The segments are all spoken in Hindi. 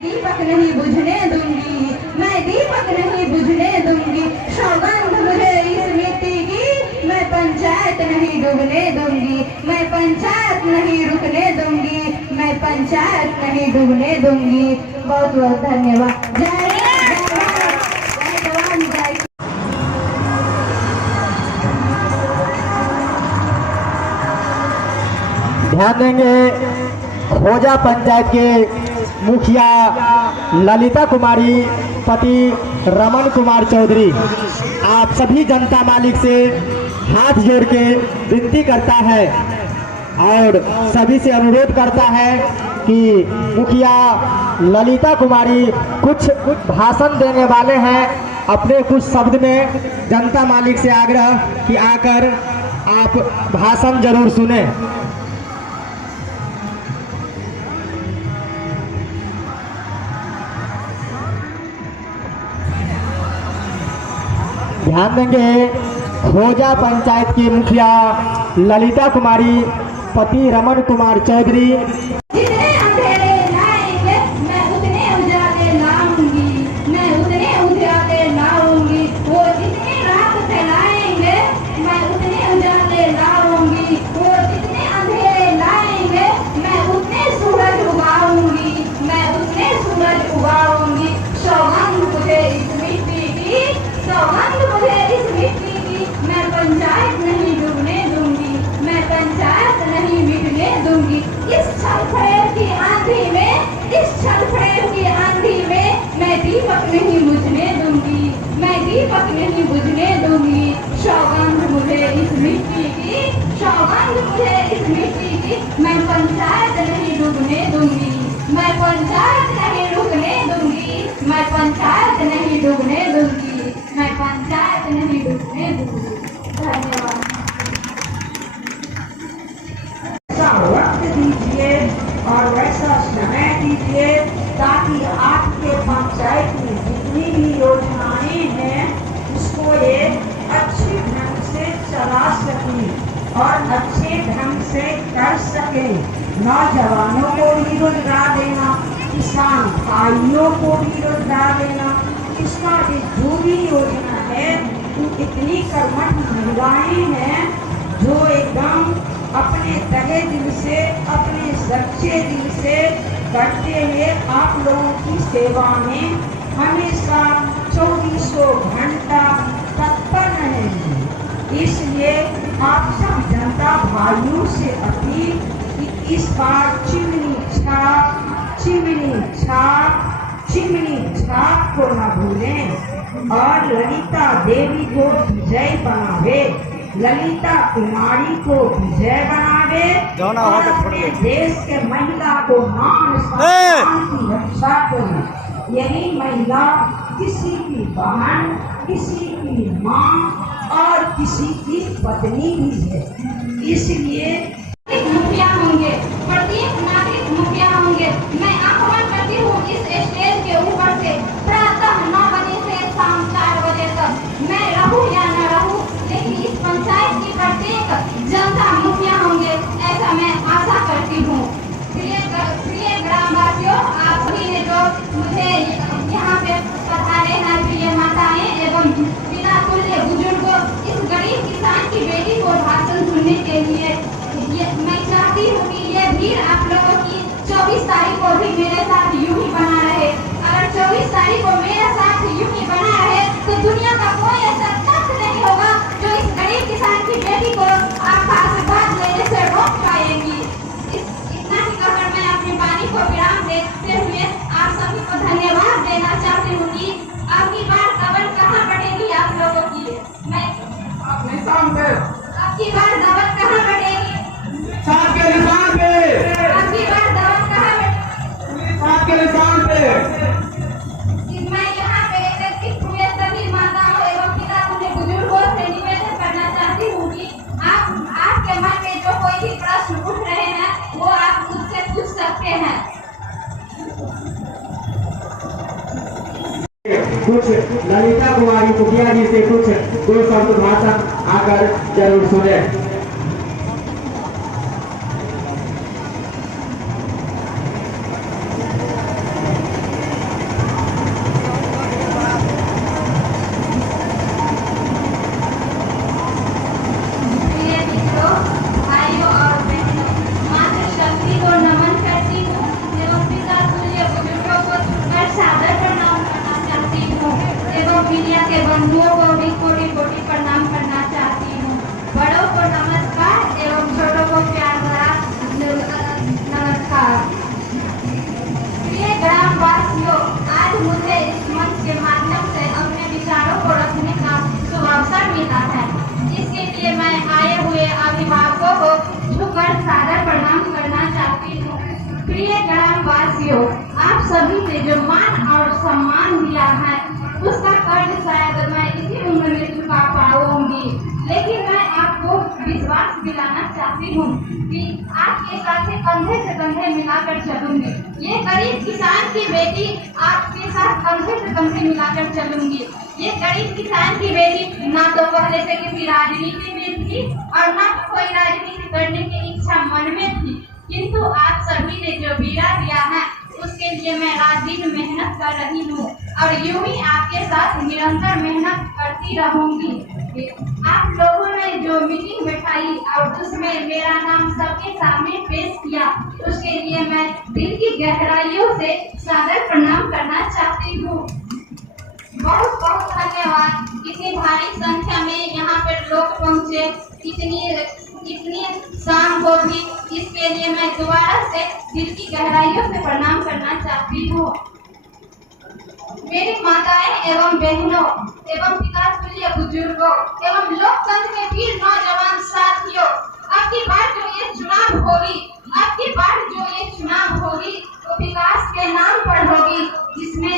दीपक नहीं बुझने दूंगी, मैं दीपक नहीं बुझने दूंगी। सौगंध मुझे इस मिट्टी की, मैं पंचायत नहीं डूबने दूंगी, मैं पंचायत नहीं रुकने दूंगी, मैं पंचायत नहीं डूबने दूंगी। बहुत बहुत धन्यवाद। जय जवान जय। ध्यान देंगे खोजा पंचायत के मुखिया ललिता कुमारी पति रमन कुमार चौधरी आप सभी जनता मालिक से हाथ जोड़ के विनती करता है और सभी से अनुरोध करता है कि मुखिया ललिता कुमारी कुछ भाषण देने वाले हैं। अपने कुछ शब्द में जनता मालिक से आग्रह कि आकर आप भाषण जरूर सुने। ध्यान देंगे खोजा पंचायत की मुखिया ललिता कुमारी पति रमन कुमार चौधरी। जितने अंधेरे लाएंगे मैं उतने उजाले लाऊंगी, मैं उतने उजाले लाऊंगी। वो जितने रात फैलाएंगे मैं उतने उजाले लाऊंगी, वो जितने अंधेरे लाएंगे मैं उतने सूरज उगाऊंगी, मैं उतने सूरज उगाऊंगी। सौगंध मुझे इस मिट्टी की, सौगंध मुझे इस मिट्टी की, मैं पंचायत नहीं डूबने दूंगी, मैं पंचायत नहीं मिटने दूंगी। इस छलफड़ेर की आंधी में, इस छलफड़ेर की आंधी में मैं दीपक नहीं बुझने दूंगी, मैं दीपक नहीं बुझने दूंगी। सौगंध मुझे इस मिट्टी की, सौगंध मुझे इस मिट्टी की, मैं पंचायत नहीं डूबने दूंगी, मैं पंचायत नहीं रुकने दूंगी, मैं पंचायत नहीं डूबने दूंगी, मैं पंचायत नहीं डूबने दूंगी। धन्यवाद। वैसा वक्त दीजिए और वैसा समय दीजिए ताकि आपके पंचायत में जितनी भी योजनाएं हैं उसको एक अच्छे ढंग से चला सकें और अच्छे ढंग से कर सकें। नौजवानों को भी रोजगार देना, किसान भाइयों को भी रोजगार देना। इसका जो भी योजना है वो इतनी कर्मठ महिलाएं हैं जो एकदम अपने तहे दिल से, अपने सच्चे दिल से करते हुए आप लोगों की सेवा में हमेशा 2400 घंटा तत्पर रहेंगे। इसलिए आप सब जनता भाइयों से अपील कि इस बार चिमनी छाप, चिमनी छाप, चिमनी छाप को न भूलें और ललिता देवी को विजय बनावे, ललिता कुमारी को विजय बनावे और अपने देश के महिला को मान सम्मान की रक्षा करे। यही महिला किसी की बहन, किसी की माँ और किसी की पत्नी भी है। इसलिए मुखिया होंगे, प्रत्येक नागरिक मुखिया होंगे। मैं आह्वान करती हूँ इस स्टेज के ऊपर से प्रातः 9 बजे से शाम 4 बजे तक मैं रहूँ या न रहूँ, लेकिन इस पंचायत की प्रत्येक जनता मुखिया होंगे ऐसा मैं आशा करती हूँ। प्रिय ग्रामवासियों, आप सभी ने जो मुझे यहाँ पे पधारे हैं, प्रिय माताएं एवं पिता तुल्य बुजुर्गों, इस गरीब किसान की बेटी को भाषण सुनने के लिए मैं चाहती हूँ कि ये भीड़ आप लोगों की 24 तारीख को भी मेरे साथ यूं ही बना रहे। अगर 24 तारीख को मेरे साथ यूं ही बना रहे तो दुनिया का कोई ऐसा तख्त नहीं होगा जो इस गरीब किसान की बेटी को आपका आशीर्वाद लेने से रोक पाएगी। इतना ही कहकर मैं अपनी वाणी को विराम देते हुए आप सभी को धन्यवाद देना चाहती हूँ कि आपकी बार दबन कहाँ बढ़ेगी आप लोगों की। मैं आपकी बार दबन कहाँ बढ़ेगी, साथ के निशान पे, आपकी बार दबन कहाँ साथ के निशान पे। मैं यहाँ पे एकत्रित हुए सभी माताओं एवं पिता तुल्य बुजुर्गों से निवेदन करना चाहती हूँ कि आपके मन में जो कोई भी प्रश्न उठ रहे हैं वो आप मुझसे पूछ सकते हैं। कुछ ललिता कुमारी मुखिया जी से कुछ 2 शब्द भाषण आकर जरूर सुने। सभी ने जो मान और सम्मान दिया है उसका कर्ज शायद मैं इसी उम्र में चुका पाऊंगी, लेकिन मैं आपको विश्वास दिलाना चाहती हूँ कि आपके साथ कंधे से कंधे मिलाकर चलूंगी। ये गरीब किसान की बेटी आपके साथ कंधे से कंधे मिलाकर चलूंगी। ये गरीब किसान की बेटी ना तो पहले से किसी राजनीति में थी और ना कोई राजनीति करने की इच्छा मन में थी, किंतु आप सभी ने जो बीड़ा दिया है उसके लिए मैं रात दिन मेहनत कर रही हूँ और यूं ही आपके साथ निरंतर मेहनत करती रहूंगी। आप लोगों ने जो मीटिंग बैठाई और उसमें मेरा नाम सबके सामने पेश किया उसके लिए मैं दिल की गहराइयों से सादर प्रणाम करना चाहती हूँ। बहुत बहुत धन्यवाद। इतनी भारी संख्या में यहाँ पर लोग पहुँचे, इतनी शाम हो भी, इसके लिए मैं दोबारा से दिल की गहराइयों से प्रणाम करना चाहती हूँ। मेरी माताएं एवं बहनों एवं पिता तुल्य बुजुर्गों एवं लोकतंत्र के वीर नौजवान साथियों, अब की बार जो ये चुनाव होगी वो विकास के नाम पर होगी, जिसमें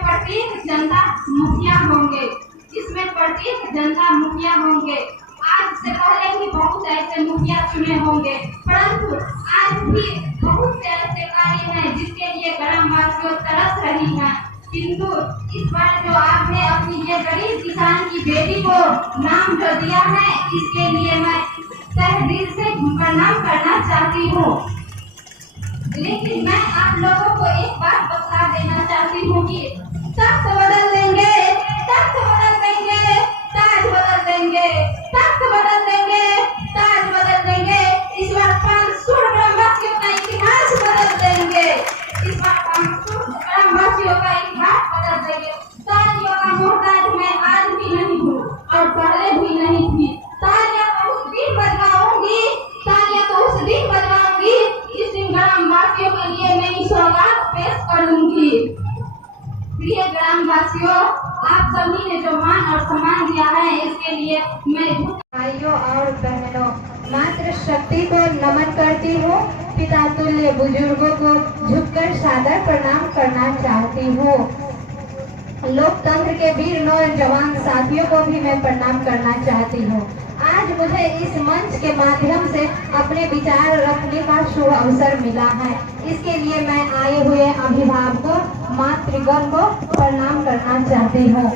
प्रत्येक जनता मुखिया होंगे। आज से पहले भी बहुत ऐसे मुखिया चुने होंगे, परंतु आज भी बहुत से ऐसे कार्य हैं जिसके लिए ग्रामवासियों तरस रही हैं, किंतु इस बार जो आपने अपनी ये गरीब किसान की बेटी को नाम जो दिया है इसके लिए मैं तहे दिल से प्रणाम करना चाहती हूँ। लेकिन मैं आप लोगों को एक बात बता देना चाहती हूँ कि तख्त बदल देंगे, ताज बदल देंगे, ताज बदल देंगे। इस बार 500 ग्रामवासियों का इतिहास बदल देंगे, तालियों का मोहताज मैं आज भी नहीं हूँ और पहले भी नहीं थी। तालियां तो उस दिन बजवाऊंगी जिस दिन ग्रामवासियों के लिए नई सौगात पेश करूंगी। प्रिय ग्रामवासियों, आप सभी ने जो मान और सम्मान दिया है इसके लिए मैं भाइयों और बहनों मात्र शक्ति को नमन करती हूँ। पिता तुल्य बुजुर्गों को झुककर सादर प्रणाम करना चाहती हूँ। लोकतंत्र के वीर नौजवान साथियों को भी मैं प्रणाम करना चाहती हूँ। आज मुझे इस मंच के माध्यम से अपने विचार रखने का शुभ अवसर मिला है, इसके लिए मैं आए हुए अभिभावकों मातृगण को प्रणाम करना चाहती हूँ।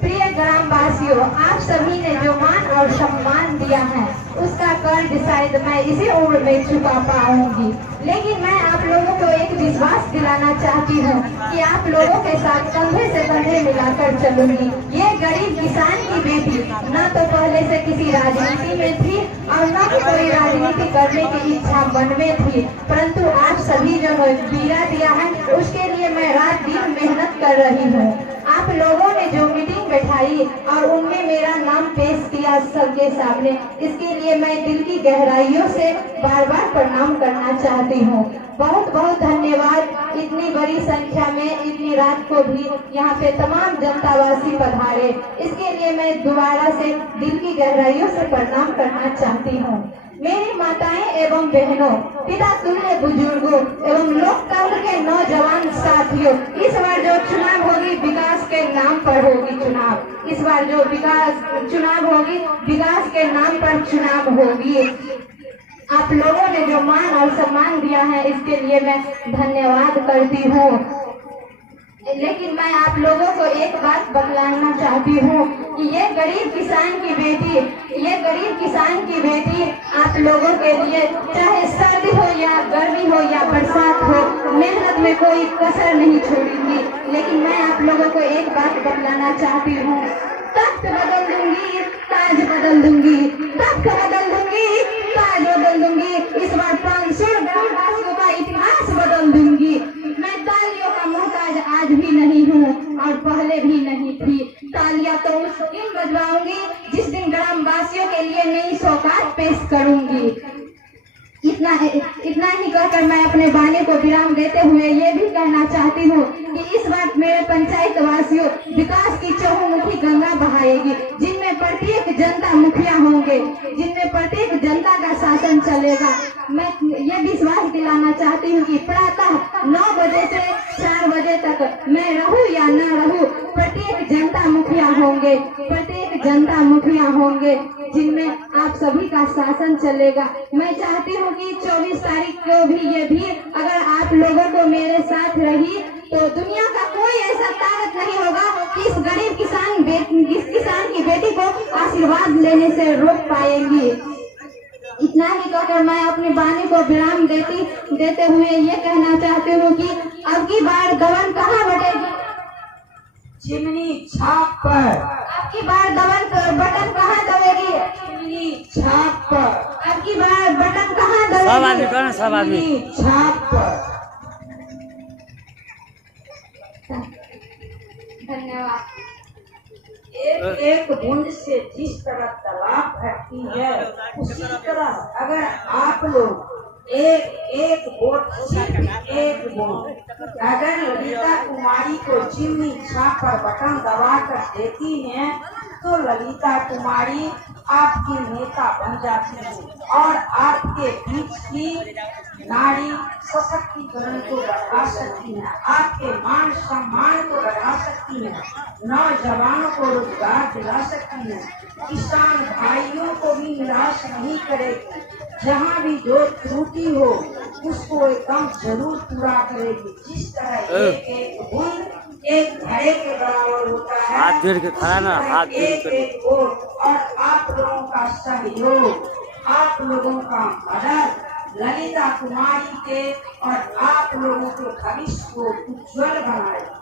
प्रिय ग्रामवासियों, आप सभी ने जो मान और सम्मान दिया है उसका कर्ज शायद मैं इसी उम्र में चुका पाऊंगी, लेकिन मैं आप लोगों को एक विश्वास दिलाना चाहती हूँ कि आप लोगों के साथ कंधे से कंधे मिलाकर चलूंगी। ये गरीब किसान की बेटी ना तो पहले से किसी राजनीति में थी और ना ही कोई राजनीति करने की इच्छा मन में थी, परंतु आप सभी जो बीड़ा दिया है उसके लिए मैं रात दिन मेहनत कर रही हूँ। आप लोगों ने जो मीटिंग बैठाई और उनमें मेरा नाम पेश किया सबके सामने, इसके लिए मैं दिल की गहराइयों से बार बार प्रणाम करना चाहती हूँ। बहुत बहुत धन्यवाद। इतनी बड़ी संख्या में इतनी रात को भी यहाँ पे तमाम जनतावासी पधारे, इसके लिए मैं दोबारा से दिल की गहराइयों से प्रणाम करना चाहती हूँ। मेरी माताएं एवं बहनों, पिता तुल्य बुजुर्गों एवं लोकतंत्र के नौजवान साथियों, इस बार जो चुनाव होगी विकास के नाम पर होगी चुनाव। इस बार जो चुनाव होगी विकास के नाम पर चुनाव होगी। आप लोगों ने जो मान और सम्मान दिया है इसके लिए मैं धन्यवाद करती हूँ। लेकिन मैं आप लोगों को एक बात बतलाना चाहती हूँ कि ये गरीब किसान की बेटी आप लोगों के लिए चाहे सर्दी हो या गर्मी हो या बरसात हो, मेहनत में कोई कसर नहीं छोड़ेंगी। लेकिन मैं आप लोगों को एक बात बतलाना चाहती हूँ, तख्त बदल दूंगी, ताज बदल दूंगी, तख्त बदल दूंगी, ताज बदल दूंगी। इस बार 500 ग्रामवासियों का इतिहास बदल दूंगी। मैं तालियों का मोहताज आज भी नहीं हूँ और पहले भी नहीं थी। तालियां तो उस दिन बजवाऊंगी जिस दिन ग्रामवासियों के लिए नई सौगात पेश करूंगी। इतना ही कहकर मैं अपने बानी को विराम देते हुए ये भी कहना चाहती हूँ कि इस बार मेरे पंचायत वासियों विकास की चहुमुखी गंगा बहाएगी, जिनमें प्रत्येक जनता मुखिया होंगे, जिनमें प्रत्येक जनता का शासन चलेगा। मैं ये विश्वास दिलाना चाहती हूँ कि प्रातः 9 बजे से 4 बजे तक मैं रहूँ या न रहूँ, प्रत्येक जनता मुखिया होंगे, प्रत्येक जनता मुखिया होंगे जिनमें आप सभी का शासन चलेगा। मैं चाहती हूँ कि 24 तारीख को भी ये भी अगर आप लोगों को मेरे साथ रही तो दुनिया का कोई ऐसा ताकत नहीं होगा कि इस गरीब किसान की बेटी को आशीर्वाद लेने से रोक पाएंगी। इतना ही कहकर मैं अपनी वाणी को विराम देते हुए ये कहना चाहती हूँ कि अब की बार गबन कहाँ बटेगी? चिमनी छाप पर। अब की बार गबन बटन कहाँ दबेगी? चिमनी छाप पर। अब की बार बटन कहाँ दबेगी? सब आदमी करो, सब आदमी। चिमनी छाप पर। धन्यवाद। एक एक बूंद से जिस तरह तालाब भरती है, उसी तरह अगर आप लोग एक वोट, सिर्फ एक वोट अगर ललिता कुमारी को चिमनी छाप पर बटन दबा कर देती हैं तो ललिता कुमारी आपकी नेता बन जाती है और आपके बीच की नारी सशक्तिकरण को बढ़ा सकती है, आपके मान सम्मान को बढ़ा सकती है, नौजवानों को रोजगार दिला सकती है, किसान भाइयों को भी निराश नहीं करेगी, जहाँ भी जो त्रुटि हो उसको एकदम जरूर पूरा करेगी। जिस तरह एक बूंद एक घड़े के बराबर होता है, हाथ जोड़ के खड़ा ना, हाथ जोड़ के। एक वोट और आप लोगों का सहयोग, आप लोगों का मदद ललिता कुमारी के और आप लोगों के भविष्य को उज्जवल बनाएगी।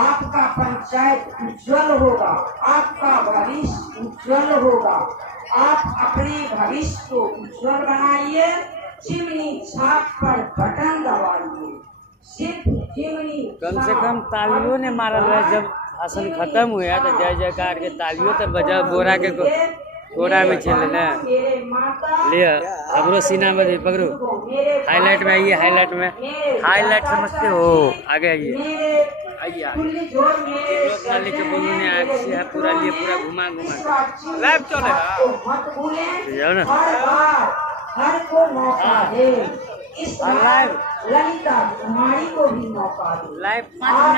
आपका पंचायत उज्जवल होगा, आपका भविष्य उज्जवल होगा। आप अपने भविष्य को उज्जवल बनाइए, चिमनी छाप पर बटन दबाइए, सिर्फ चिमनी कम से कम तालियों ने मारा हुआ है। जब भाषण खत्म हुआ तो जय जयकार के तालियों तो बजा, बोरा के कोड़ा में छेल लेना ले हमरो सीना में दे पकड़ो। हाईलाइट में आइए, हाईलाइट में, हाईलाइट समझते हो, आगे आइए, आइए नाली के बोलू ने आगे है पूरा लिए पूरा घुमा लाइव चलेगा जाओ ना हर को मौका दे। इस लाइव ललिता कुमारी को भी मौका दे। Live 5 minute